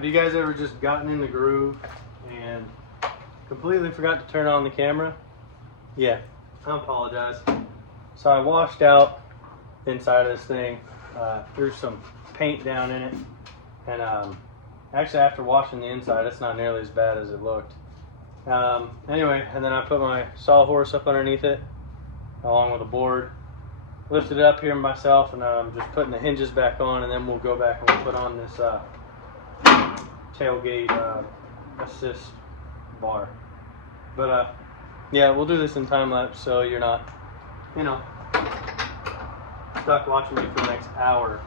Have you guys ever just gotten in the groove and completely forgot to turn on the camera? Yeah, I apologize. So I washed out the inside of this thing, threw some paint down in it, and actually after washing the inside, it's not nearly as bad as it looked. Anyway, and then I put my sawhorse up underneath it, along with a board. Lifted it up here myself, and I'm just putting the hinges back on, and then we'll go back and we'll put on this tailgate assist bar. But yeah, we'll do this in time lapse, so you're not, you know, stuck watching me for the next hour.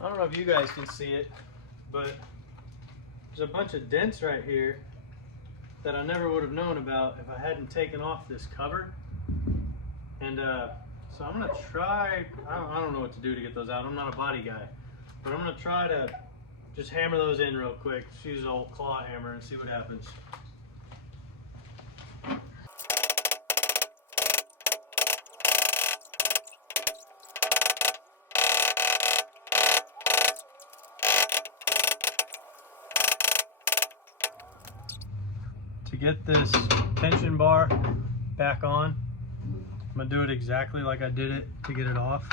I don't know if you guys can see it, but there's a bunch of dents right here that I never would have known about if I hadn't taken off this cover. And so I'm gonna try, I don't know what to do to get those out. I'm not a body guy, but I'm gonna try to just hammer those in real quick. Just use an old claw hammer and see what happens. To get this tension bar back on, I'm gonna do it exactly like I did it to get it off.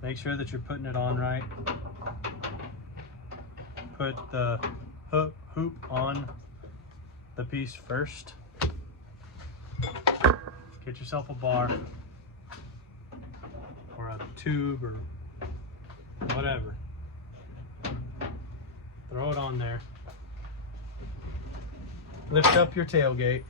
Make sure that you're putting it on right. Put the hoop on the piece first. Get yourself a bar or a tube or whatever. Throw it on there. Lift up your tailgate.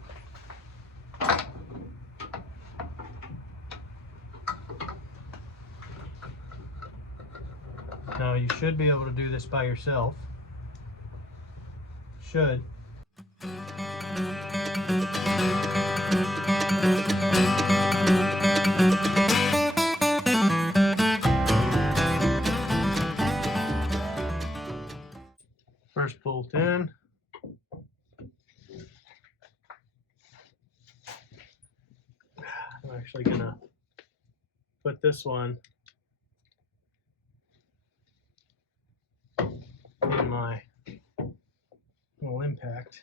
Now you should be able to do this by yourself. Should. First bolt in. I'm actually gonna put this one in my little impact.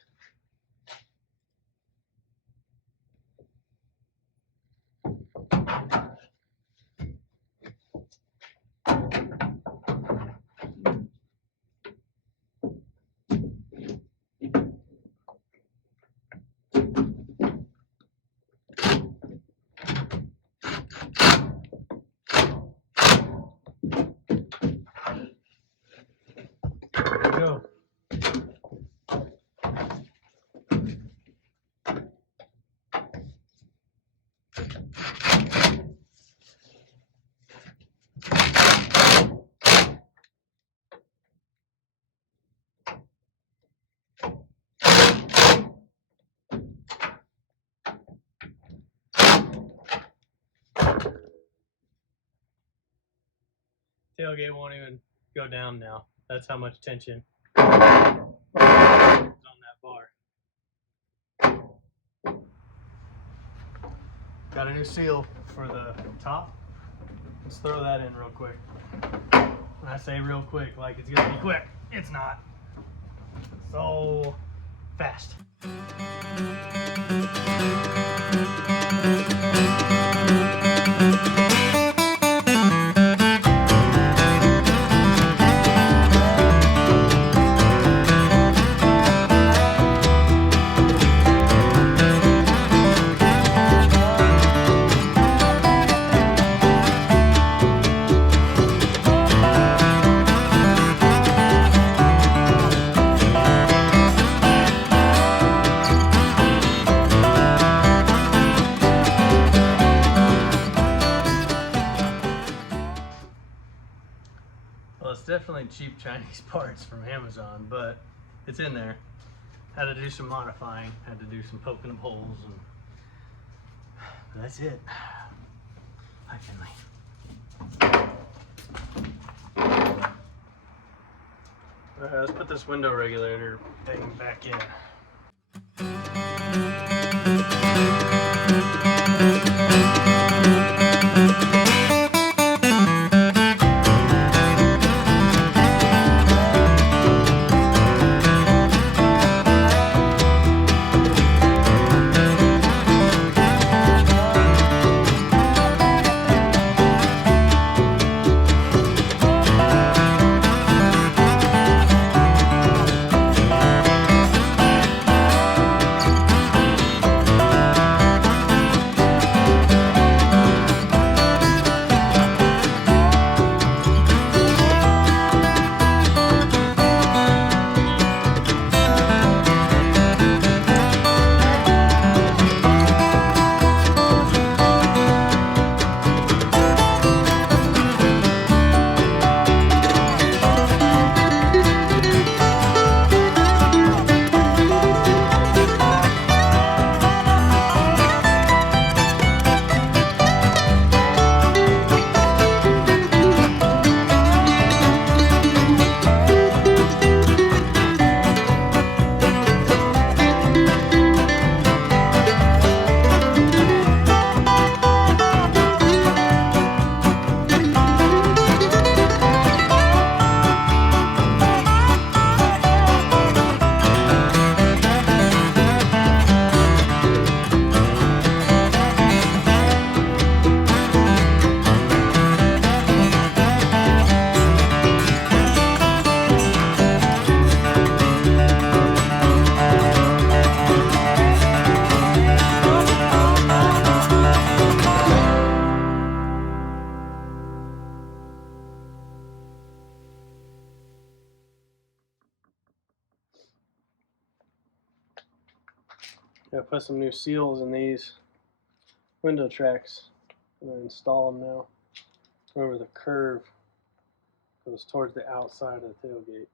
Go. Tailgate won't even go down now. That's how much tension is on that bar. Got a new seal for the top. Let's throw that in real quick. When I say real quick, like it's gonna be quick. It's not. So fast. cheap Chinese parts from Amazon, but it's in there. Had to do some modifying, had to do some poking of holes, and that's it. Hi, Finley. All right, let's put this window regulator thing back in. Gotta put some new seals in these window tracks. I'm gonna install them now. Remember, the curve goes towards the outside of the tailgate.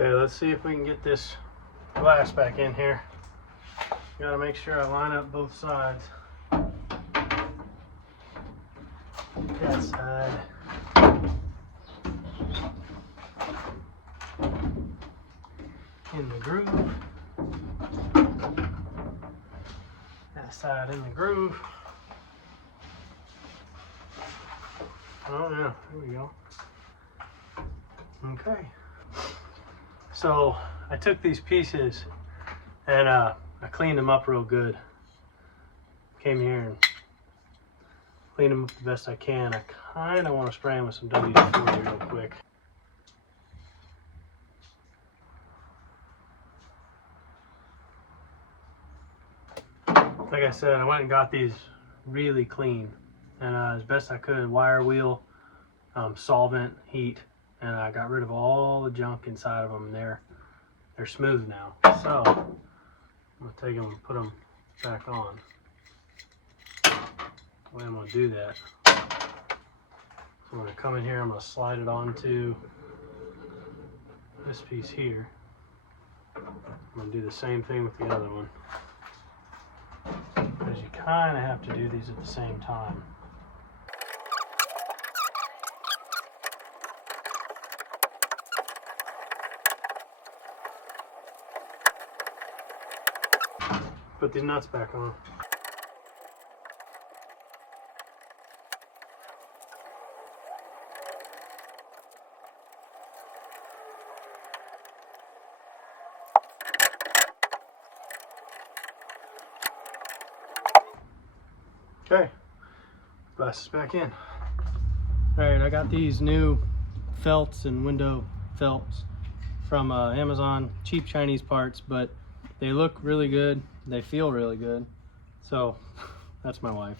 Okay, let's see if we can get this glass back in here. Gotta make sure I line up both sides. That side. In the groove. That side in the groove. Oh yeah, there we go. Okay. So I took these pieces and I cleaned them up real good. Came here and cleaned them up the best I can. I kind of want to spray them with some WD-40 real quick. Like I said, I went and got these really clean, and as best I could, wire wheel, solvent, heat, and I got rid of all the junk inside of them. They're smooth now. So I'm gonna take them and put them back on. The way I'm gonna do that, so I'm gonna come in here, I'm gonna slide it onto this piece here. I'm gonna do the same thing with the other one, because you kind of have to do these at the same time. Put these nuts back on. Okay, glasses back in. All right, I got these new felts and window felts from Amazon, cheap Chinese parts, but they look really good. They feel really good. So that's my wife.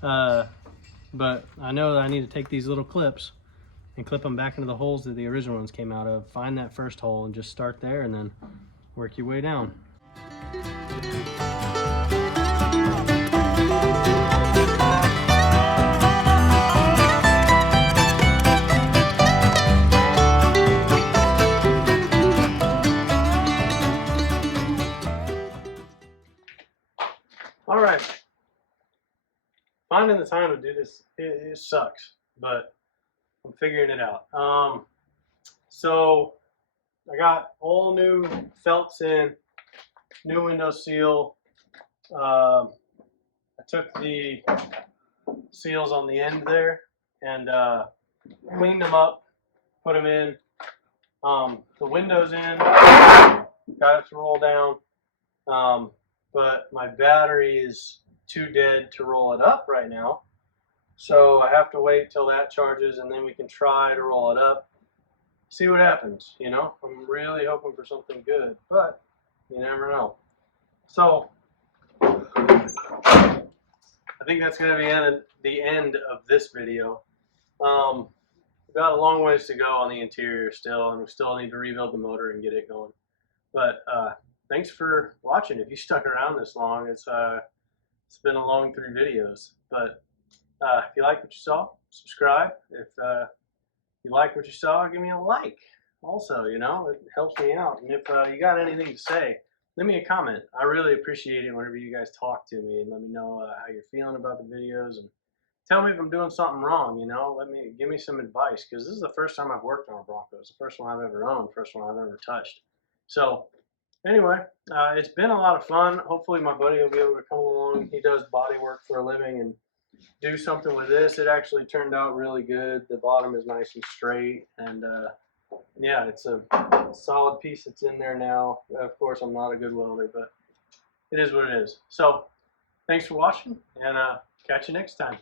But I know that I need to take these little clips and clip them back into the holes that the original ones came out of. Find that first hole and just start there and then work your way down. All right. Finding the time to do this, it sucks, but I'm figuring it out. So I got all new felts in, new window seal. I took the seals on the end there and cleaned them up, put them in. The window's in, got it to roll down, but my battery is too dead to roll it up right now. So I have to wait till that charges and then we can try to roll it up. See what happens, you know? I'm really hoping for something good, but you never know. So I think that's going to be the end of this video. We've got a long ways to go on the interior still, and we still need to rebuild the motor and get it going. But thanks for watching. If you stuck around this long, it's been a long 3 videos. But if you like what you saw, subscribe. If you like what you saw, give me a like. Also, you know, it helps me out. And if you got anything to say, leave me a comment. I really appreciate it whenever you guys talk to me and let me know how you're feeling about the videos, and tell me if I'm doing something wrong. You know, give me some advice, because this is the first time I've worked on a Bronco. It's the first one I've ever owned, first one I've ever touched. So anyway, it's been a lot of fun. Hopefully my buddy will be able to come along. He does body work for a living and do something with this. It actually turned out really good. The bottom is nice and straight, and yeah, it's a solid piece that's in there now. Of course, I'm not a good welder, but it is what it is. So thanks for watching, and catch you next time.